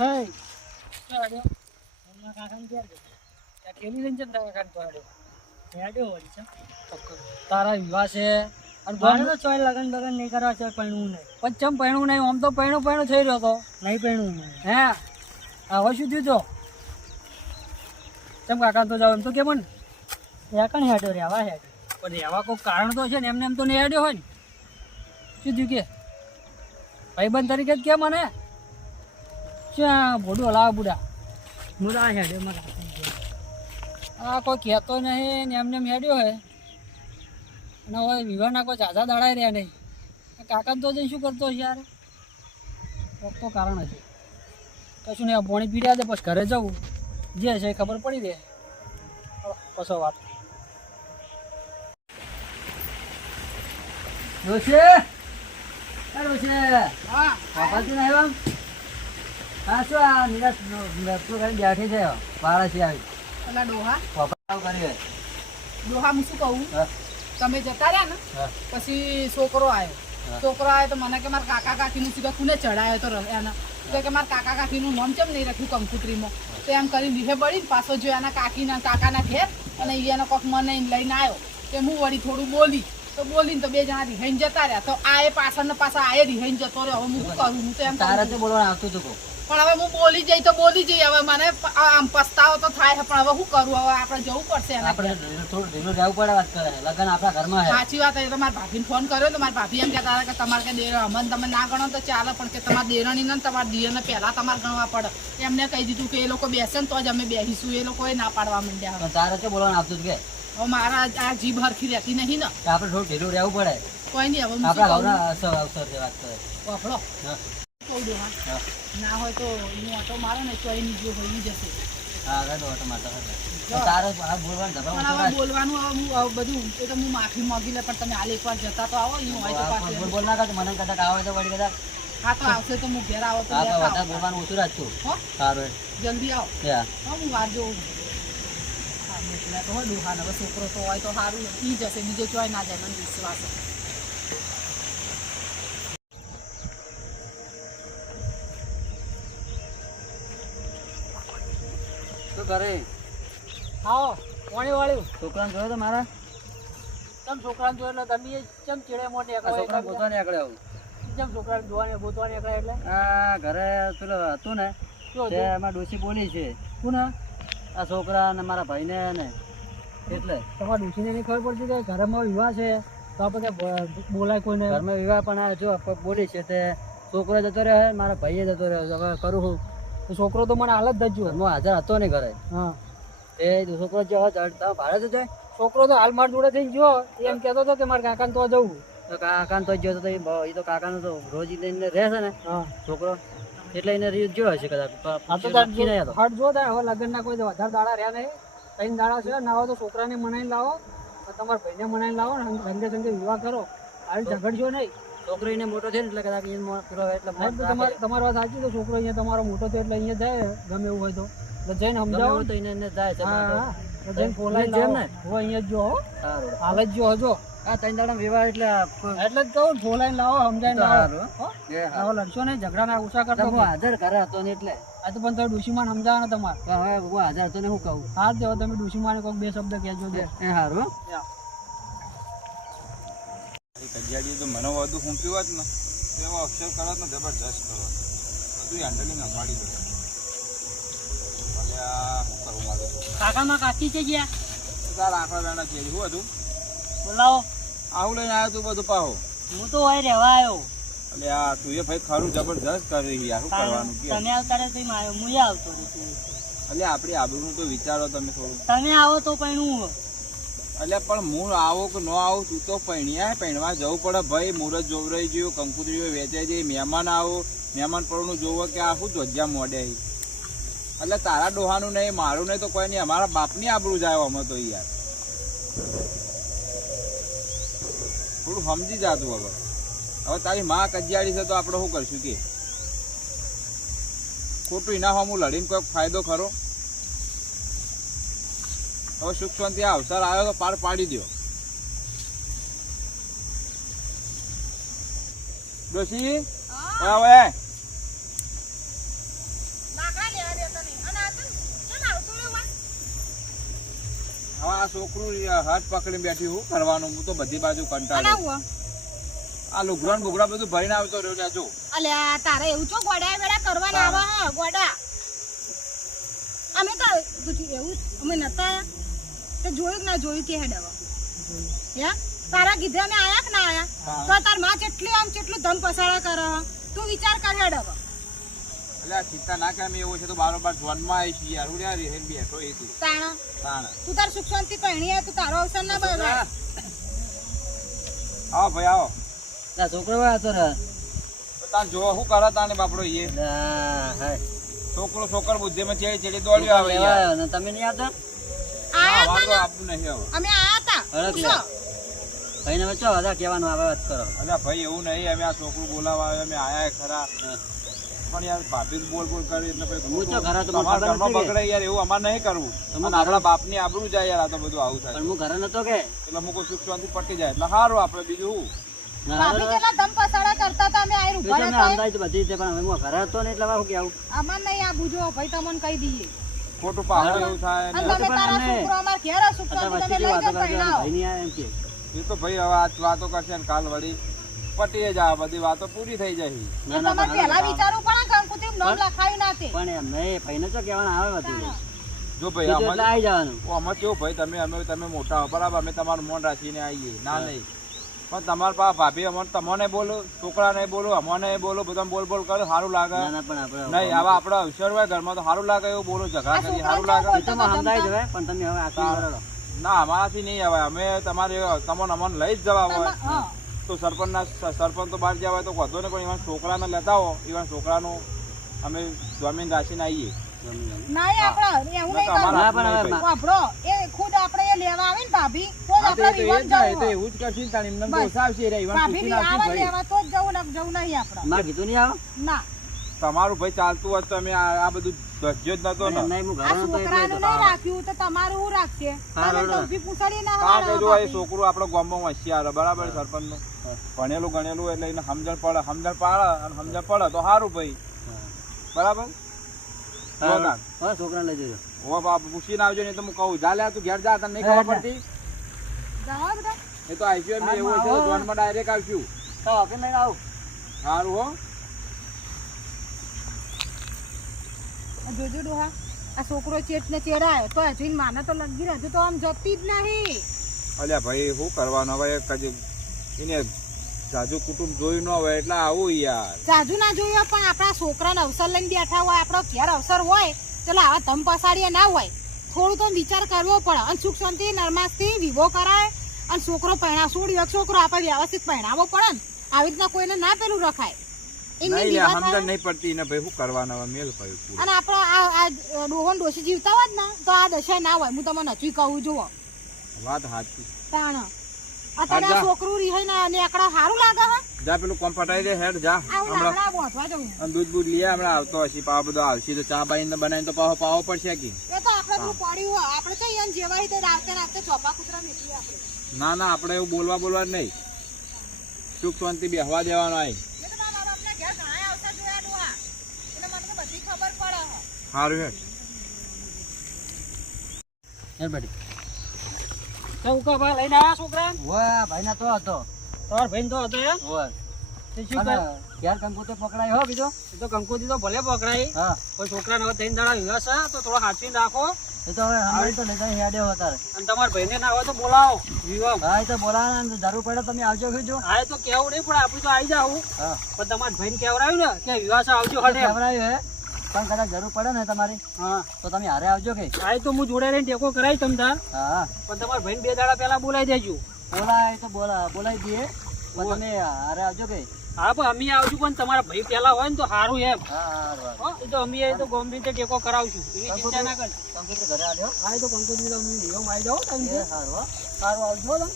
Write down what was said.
હે ક્યાં હમણાં કાકાને ક્યાં ગયો? ત્યાં લઈને જતા કાકાને તો આવ્યો. હેડ્યો વળી છે. તારા વિવાહ છે. અને મારે ગોળ લગન બગન નહીં કરવા ચોય પૈણું નહીં. પણ ચમ પૈણું નહીં? આમ તો પૈણું પૈણું થઈ રહ્યો તો. નહીં પૈણું નહીં. હે? હવે શું થયું તો? ચમ કાકા તો જાવ એમ તો કેમ ને એકણ હેડો રેવા હેડ પણ એવા કોઈ કારણ તો છે ને એમને એમ તો નહીં હેડ્યો હોય ને. શું થયું કે? ભાઈબંધ તરીકે જ કે મને? ક્યાં ભોડું હલાવા બુડા. મુડા હેડ્યો મારા આ કોઈ કહેતો નહીં ને એમને એમ હેડ્યો હે અને હવે વિવાહના કોઈ ઝાઝા દાડાઈ રહ્યા નહીં. કાકા તો જઈને શું કરતો હશે યાર? કોક તો કારણ હશે. કશું નહીં આ પોણી પીડ્યા દે પછી ઘરે જવું. જે છે એ ખબર પડી દે પછો વાત. ડોશે ડોશે હા. વાપરતી નહીં આમ હા શું આ નિરાશ બેઠી છે વાળા છે આવી. પેલા ડોહા. પપ્પા કરી ડોહા હું શું કહું? તમે જતા રહ્યા ને પછી છોકરો આવ્યો. છોકરો આવ્યો તો મને કે મારા કાકા કાકીનું સીધા કુને ચડાયો તો એના તો કે મારા કાકા કાકીનું નામ ચમ નહીં રાખ્યું કંકુત્રીમાં? તો એમ કરીને લીહે બળી પાછો જો એના કાકીના કાકાના ઘેર અને એનો કોક મને લઈને આવ્યો કે હું વળી થોડું બોલી. તો બોલીને તો બે જણા રિહાઈને જતા રહ્યા. તો આ એ પાછળ ને પાછા આ એ રિહાઈને જતો રહ્યો. હવે હું શું કરું? હું તો એમ તારા બોલવાનું આવતું હતું પણ હવે હું બોલી જઈ તો બોલી જઈ. હવે મને આમ પસ્તાવો તો થાય છે પણ હવે શું કરું? હવે આપણે જવું પડશે આપણે થોડું ઢીલું જવું પડે વાત કરે લગન આપણા ઘરમાં છે. સાચી વાત એ તો મારા ભાભીને ફોન કર્યો તો મારા ભાભી એમ કહેતા હતા કે તમારે કે દેર અમને તમે ના ગણો તો ચાલે પણ કે તમારા દેરણી ને તમારા દિયરને પહેલાં તમારે ગણવા પડે. એમને કહી દીધું કે એ લોકો બેસે ને તો જ અમે બેસીશું એ લોકોએ ના પાડવા માંડ્યા. તારે કે બોલવાનું આવતું કે? હવે મારા આ જીભ હરખી રહેતી નહીં ને. આપણે થોડું ઢીલું રહેવું પડે. કોઈ નહીં હવે આપણા અવસર અવસર વાત કરે. આપણો કહું દો હા. ના હોય તો હું ઓટો મારો ને તો એની જો હોય જશે. હા રેડો ઓટો મારતા હતા પણ તારે બોલવાનું હું બધું એ તો હું માફી માંગી લે પણ તમે હાલ એકવાર જતા તો આવો હું હોય તો પાછું બોલ ના કરતો મને કદાચ આવે તો વળી કદાચ. હા તો આવશે તો હું ઘેર આવો તો હા. બોલવાનું ઓછું રાખતું સારું જલ્દી આવો. હા હા વાર જોઉં. મોકલ્યા તો હોય ડોહાને હવે છોકરો તો હોય તો સારું ઈ જશે બીજો ચોય ના જાય મને વિશ્વાસ કરે. હા પાણી વાળ્યું. છોકરાને જોયો તો મારા? તમ છોકરાને જોયો? એટલે તમે ચમ ચીડે મોટી છોકરા ગોતવા નીકળ્યો ચમ છોકરાને જોવાને ગોતવાને એકલા એટલે? આ ઘરે પેલો હતું ને તે એમાં ડોસી બોલી છે. કોને આ છોકરા ને મારા ભાઈને ને એટલે. તમારા ડૂસીને નહીં ખબર પડતી કે ઘરમાં વિવાહ છે? તો આપણે બોલાય કોઈને. ઘરમાં વિવાહ પણ આ જો બોલી છે તે. છોકરો જતો રહ્યો મારા ભાઈએ જતો રહ્યો હવે કરું હું? છોકરો તો મને હાલત જ ઘરમાં હાજર હતો નહીં ઘરે. હા. એ છોકરો જે ચડતા ભાડે તો જાય છોકરો તો હાલ માર જોડે થઈને ગયો. એમ કહેતો હતો કે મારે કાકાને તો જવું. તો કાકાને તો ગયો તો એ તો કાકાનો તો રોજ લઈને રહેશે ને. છોકરો એટલે એને રીત જોયો હશે કદાચ. તો. હાટ જો તાર હવે લગ્નના કોઈ વધારે દાડા રહ્યા નહીં. ત્રણ દાડા છે ના હોય તો છોકરાને મનાઈને લાવો. તમારા ભાઈને મનાઈને લાવો ને સંગે સંગે વિવાહ કરો. હાલ ઝઘડજો નહીં. છોકરો એને મોટો થયો એટલે કદાચ. તમારે વાત સાચી તો છોકરો અહીંયા તમારો મોટો થયો એટલે અહીંયા જાય ગમે એવું હોય તો. એટલે જઈને સમજાવો તો એને જાય છે હા પણ હા. તો જઈને ફોલાઈને જેમ ને? હો અહીંયા જો હાલ જ જો હજો આ ત્રણ દાડા વિવાહ એટલે એટલે જ કહું ફોલાઈને લાવો સમજાઈને લાવો. સારું હો. એ હા. આવો લડશો નહીં ઝઘડા ના ઓછા કરતો હું હાજર ઘરે હતો ને એટલે. આ તો પણ તમે ડુસીમાન સમજાવવાના તમારે. હવે હું હાજર હતો ને હું કહું. હા તો તમે ડુસીમાને કોઈક બે શબ્દ કહેજો. દે એ સારું કજિયાડી તો મને વધુ ફૂંક્યું હોત ને તો એવો અક્ષર કરો ને જબરજસ્ત કરો. બધું હેન્ડલિંગ અંબાડી દો કાકામાં કાકી છે ગયા? તાર આંકડા બેણા છે શું હતું? બોલાવો. આવું લઈને આવ્યો તું બધું પાહો. હું તો હોય રહેવા આવ્યો. એટલે આ તું એ ભાઈ ખરું જબરજસ્ત કરી યાર. શું કરવાનું તમે આવતા રહે તો આવ્યો. હું આવતો એટલે આપણી આબરૂનું તો વિચારો તમે થોડું. તમે આવો તો પણ હું એટલે પણ હું આવો કે ન આવું તું તો પૈણ્યા પૈણવા જવું પડે ભાઈ. મુહૂર્ત જોવરાઈ ગયું, કંકુતરીઓ વેચાઈ જઈ મહેમાન આવો. મહેમાન પડવાનું જોવો કે આ શું ધ્વજા મોડે. એટલે તારા ડોહાનું નહીં, મારું નહીં તો કોઈ નહીં. અમારા બાપની આબરૂ જાય અમે તો યાર. થોડું સમજી જાતું હવે. હવે તારી માં કજિયાળી છે તો આપણે શું કરશું કે? ખોટું એના હું લડીને કોઈ ફાયદો ખરો? હવે સુખ શાંતિ અવસર આવ્યો તો પાર પાડી દો ડોશી? હવે. આ છોકરું હાથ પકડી બેઠી હું કરવાનું. હું તો બધી બાજુ કંટાળું આ લુગરાન બુગરા બધું ભરીને આવતો રહ્યો ને જો. અલે તારે એવું છો ગોડા વેડા કરવાના આવે ગોડા. અમે તો એવું અમે નતા. તે જોયું કે ના જોયું કે હેડ હે તારા ગીધા ને આયા કે ના આયા? તો તારમાં જેટલી આમ જેટલું ધન પસાડા કરે તું વિચાર કર હેડ એટલે ચિંતા ના કે અમે એવું છે તો બારોબાર જોનમાં આવી છીએ યાર. હું યાર રેહેન બેઠો એ તું તાણ? તાણ. તું તાર સુખ શાંતિ પહેણી આય તું તારો અવસર ના બગાડ. આવો ભાઈ આવો. ના છોકરો હોય તો રે તાન જો હું કરે તાને બાપડો એ હાય. છોકરો છોકર બુદ્ધિ માં ચેડી ચેડી દોડ્યો આવે યાર. તમે નહીં આવતા? અમે આયા હતા. ભાઈ ને ચો હતા કહેવાનું આવે વાત કરો. અલ્યા ભાઈ એવું નહીં અમે આ છોકરું બોલાવા આવ્યો અમે આયા ખરા. પણ યાર ભાભી બોલ બોલ કરી એટલે પછી હું તો ખરા તો તમારા ઘરમાં નથી યાર એવું અમારે નહીં કરવું. તમે આપણા બાપની આબરૂ જાય યાર આ તો બધું આવું થાય. પણ હું ઘરે નતો કે? એટલે મુકો સુખ શાંતિ પટી જાય. એટલે સારું આપણે બીજું શું ભાભી જેટલા ધમ પસાડા કરતા તા અમે આયર તો ઊભા તમે નતા અંદાજ બધી રીતે પણ હવે હું ઘરે હતો ને એટલે હવે હું કેવું? અમાર નહીં આ બુજો ભાઈ તમને કહી દઈએ. ખોટું પાછું એવું થાય અને તમે તારા છોકરો અમાર ઘેર વચ્ચે તમે લઈ જાઓ ભાઈ નહીં આવે એમ કે. એ તો ભાઈ હવે આજ વાતો કરશે ને કાલ વળી. પટી જા બધી વાતો પૂરી થઈ જાય. ના એ ના તમારે પણ પહેલા વિચારવું પડે કે કંકુત્રી નામ લખાયું ના તે. પણ એમ નહીં ભાઈને તો કહેવાનું આવે બધું? જો ભાઈ અમે આવી જવાનું. અમે કેવું ભાઈ તમે અમે તમે મોટા બરાબર? અમે તમારું મન રાખીને આવીએ. ના નહીં. પણ તમારા પા ભાભી અમને તમને બોલો છોકરાને બોલો અમને બોલો બધા બોલ બોલ કરો સારું લાગે. ના ના પણ આપણે નહીં હવે આપડે અવસર હોય ઘરમાં તો સારું લાગે એવું બોલો ઝઘડા કરી કરીએ સારું લાગે. પણ તમે હવે ના અમારાથી નહીં આવે. અમે તમારે તમને અમને લઈ જ જવા હોય. તો સરપંચ સરપંચના સરપંચ તો બહાર જવા હોય તો વધો નહીં પણ એવા છોકરાને લેતા હો એવા છોકરાનું અમે જમીન રાખીને આવીએ. ના એ આપણે એવું નહીં તમારા કરવું. ના પણ હવે વાપરો. એ ખુદ આપણે એ લેવા આવે ને ભાભી તો જ આપણે એ તો એ વિવાદ જ થાય, એ તો એવું જ કરશે ને તાણે એમને બસ. રે, ઇવન ભાભી આવે લેવા તો જ જવું ને જવું નહીં આપણે. મારે કીધું નહીં આવે? ના. તમારું ભાઈ ચાલતું હોત તો અમે આ બધું ધજ્યો જ નતો ને. એમ નહીં હું આ ઘરે નતો એટલે છોકરાનું નહીં રાખ્યું તો તમારું રાખશે? તમે. પૂછાડી ના હા છોકરું આપણો ગામમાં હોશિયાર બરાબર સરપંચનું ભણેલું ગણેલું એટલે એને સમજણ પડે સમજણ પાડે અને સમજણ પડે તો સારું ભાઈ. બરાબર. હા છોકરાને લઈ જજો. હો બાપ પૂછીને આવજો ને તો હું કહું. જા તું ઘેર જા તને નહીં ખબર પડતી? એ તો આવીશું એમ એવું છે જોનમાં ડાયરેક્ટ આવશું. તો ઓફિસ નહીં આવું. સારું હો. આ જોજો ડોહા આ છોકરો ચેટ ને ચેડાયો? તો હજી માને તો લગી રહે હજુ તો આમ જતી જ નહીં. અલ્યા ભાઈ શું કરવાનું? હવે એને જાજુ કુટુંબ જોયું ન હોય એટલે આવું યાર. જાજુ ના જોયો પણ આપણા છોકરાને અવસર લઈને બેઠા હોય આપણો ઘેર અવસર હોય ચલો આવા ધમ પસાડીએ ના હોય. થોડું તો વિચાર કરવો પડે. અને સુખ શાંતિ નરમાસથી વિવો કરાય. અને છોકરો પહેણા છોડ્યો છોકરો આપણે વ્યવસ્થિત પહેણાવો પડે ને. આવી રીતના કોઈને ના પેલું રખાય. પડતી. ને ભાઈ શું કરવાના મેલ ભાઈ અને આપણો આ આ ડોહો જીવતા હોત ને તો આ દશા ના હોય. હું તમને હજુ કહું જુઓ. વાત સાચી. તાણ અત્યારે આ. છોકરું રિહાઈ ને નીકળા સારું લાગે હે? જા પેલું કોમ પટાઈ દે હેડ જા હમણાં. લાકડા જવું. અને દૂધ બૂધ લઈએ હમણાં આવતો હશે પાવ બધો આવશે તો ચા બાઈને બનાવીને તો પાવ પાવો પડશે કે? એ તો આપણે તો પડ્યું હોય. આપણે તો અહીંયા જેવાય તે રાતે રાતે ચોપા કૂતરા નીકળી આપણે. ના ના આપણે એવું બોલવા બોલવા જ નહીં. સુખ શાંતિ બેહવા દેવાનો આય. સારું હે. હેડ બેટી. ચૌકા ભાઈ લઈને છોકરા વાહ ભાઈ ના તો હતો. તમારા ભાઈ તો હતો એમ? વાહ તે શું અને કરે? કંકુ તો પકડાય હો બીજો? તો કંકુજી તો ભલે પકડાય. હા. કોઈ છોકરાને હવે ત્રણ દાડા વિવાહ છે તો થોડો હાચવીને રાખો એ તો હવે હમણાં તો લઈ હેડ્યો અત્યારે અને તમારા ભાઈને ના હોય તો બોલાવો વિવાહ હા એ તો બોલાવે ને જરૂર પડે તમે આવજો કીજો હા એ તો કેવું નહીં પણ આપણે તો આવી જાવ હા. પણ તમારા ભાઈને કેવરાયું ને કે વિવાહ છે આવજો હડે એમ. હે. પણ કદાચ જરૂર પડે ને તમારી? હા. તો તમે હારે આવજો કે? હા તો હું જોડે રહીને ટેકો કરાવી તમ તાર. હા. પણ તમારા ભાઈને બે દાડા પહેલા બોલાવી દેજો. બોલાય તો બોલા બોલાવી દઈએ. પણ તમે હારે આવજો કે? હા પણ અમે આવશું પણ તમારા ભાઈ પહેલા હોય ને તો સારું એમ. હા એ તો અમે તો ગમે તે ટેકો કરાવશું. એની ચિંતા ના કંકુ ઘરે આવ્યો હા એ તો કંકોત્રી તો અમે નિયમ આવી જાઓ તમે સારું હો. સારું આવજો તમે.